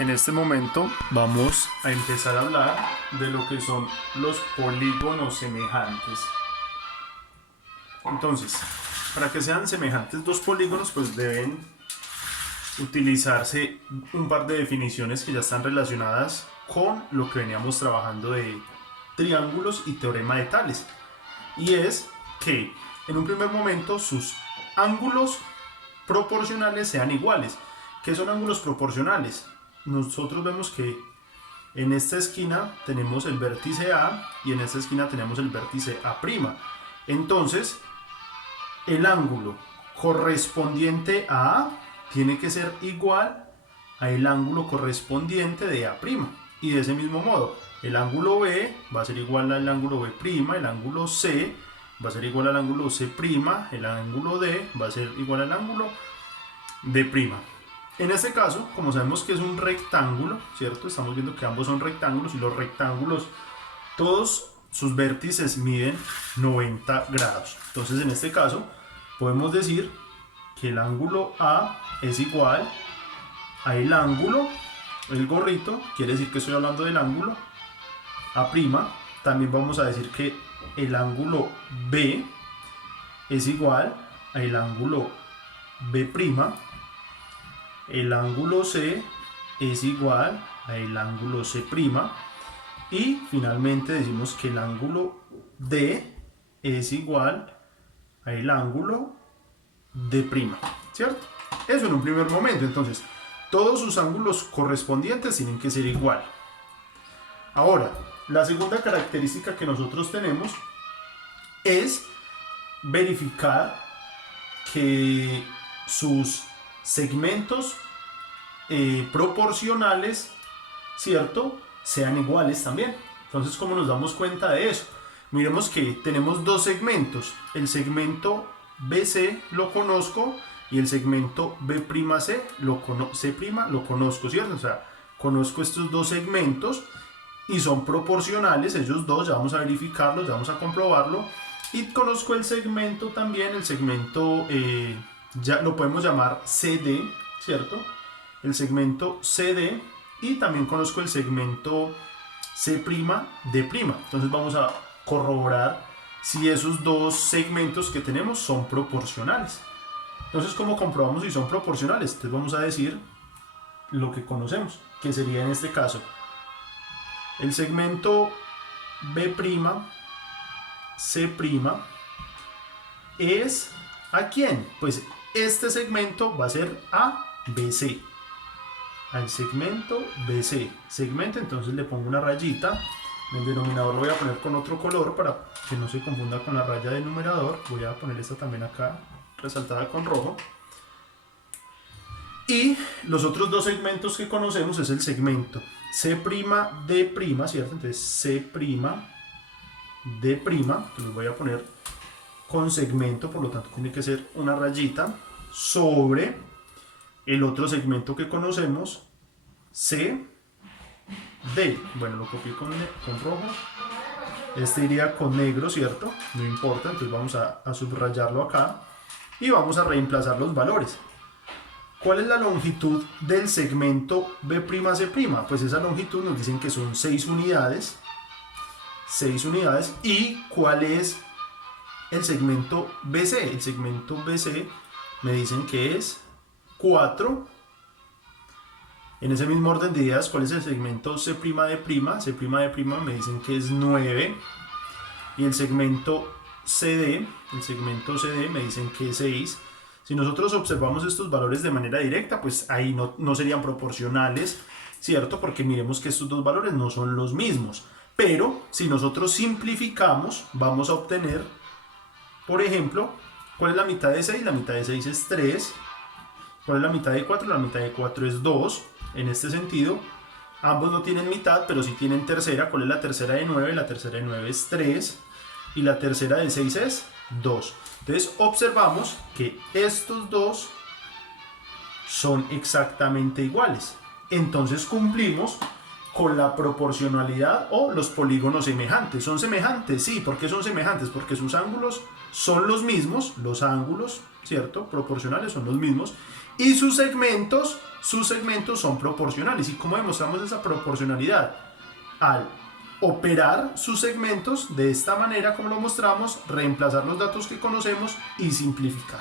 En este momento vamos a empezar a hablar de lo que son los polígonos semejantes. Entonces, para que sean semejantes dos polígonos, pues deben utilizarse un par de definiciones que ya están relacionadas con lo que veníamos trabajando de triángulos y teorema de Tales. Y es que en un primer momento sus ángulos proporcionales sean iguales. ¿Qué son ángulos proporcionales? Nosotros vemos que en esta esquina tenemos el vértice A y en esta esquina tenemos el vértice A'. Entonces, el ángulo correspondiente a A tiene que ser igual al ángulo correspondiente de A'. Y de ese mismo modo, el ángulo B va a ser igual al ángulo B', el ángulo C va a ser igual al ángulo C', el ángulo D va a ser igual al ángulo D'. En este caso, como sabemos que es un rectángulo, ¿cierto? Estamos viendo que ambos son rectángulos y los rectángulos, todos sus vértices miden 90 grados. Entonces, en este caso, podemos decir que el ángulo A es igual al ángulo, el gorrito, quiere decir que estoy hablando del ángulo A'. También vamos a decir que el ángulo B es igual al ángulo B'. El ángulo C es igual al ángulo C'. Y finalmente decimos que el ángulo D es igual al ángulo D'. ¿Cierto? Eso en un primer momento. Entonces, todos sus ángulos correspondientes tienen que ser igual. Ahora, la segunda característica que nosotros tenemos es verificar que sus segmentos proporcionales, ¿cierto?, sean iguales también. Entonces, ¿cómo nos damos cuenta de eso? Miremos que tenemos dos segmentos. El segmento BC lo conozco y el segmento B'C lo conozco, ¿cierto? O sea, conozco estos dos segmentos y son proporcionales, ellos dos, ya vamos a verificarlos, ya vamos a comprobarlo. Y conozco el segmento también, el segmento, ya lo podemos llamar CD, ¿cierto? El segmento CD, y también conozco el segmento C'D'. Entonces vamos a corroborar si esos dos segmentos que tenemos son proporcionales. Entonces, ¿cómo comprobamos si son proporcionales? Entonces vamos a decir lo que conocemos, que sería en este caso el segmento B'C' es ¿a quién? Pues este segmento va a ser a BC, al segmento BC. Segmento, entonces le pongo una rayita. El denominador lo voy a poner con otro color para que no se confunda con la raya del numerador. Voy a poner esta también acá, resaltada con rojo. Y los otros dos segmentos que conocemos es el segmento C'D', ¿cierto? Entonces C'D', que los voy a poner con segmento, por lo tanto tiene que ser una rayita sobre el otro segmento que conocemos, CD. Bueno, lo copié con rojo. Este iría con negro, ¿cierto? No importa, entonces vamos a subrayarlo acá y vamos a reemplazar los valores. ¿Cuál es la longitud del segmento B'C'? Pues esa longitud nos dicen que son 6 unidades. 6 unidades. ¿Y cuál es el segmento BC? El segmento BC me dicen que es 4. En ese mismo orden de ideas, ¿cuál es el segmento C'D'? C'D' me dicen que es 9. Y el segmento CD me dicen que es 6. Si nosotros observamos estos valores de manera directa, pues ahí no serían proporcionales, ¿cierto? Porque miremos que estos dos valores no son los mismos. Pero si nosotros simplificamos, vamos a obtener, por ejemplo, ¿cuál es la mitad de 6? La mitad de 6 es 3. ¿Cuál es la mitad de 4? La mitad de 4 es 2. En este sentido, ambos no tienen mitad, pero sí tienen tercera. ¿Cuál es la tercera de 9? La tercera de 9 es 3. Y la tercera de 6 es 2. Entonces observamos que estos dos son exactamente iguales. Entonces cumplimos con la proporcionalidad o los polígonos semejantes. ¿Son semejantes? Sí. ¿Por qué son semejantes? Porque sus ángulos son los mismos. Los ángulos, ¿cierto?, proporcionales son los mismos. Y sus segmentos sus segmentos son proporcionales. ¿Y cómo demostramos esa proporcionalidad? Al operar sus segmentos de esta manera como lo mostramos, reemplazar los datos que conocemos y simplificar.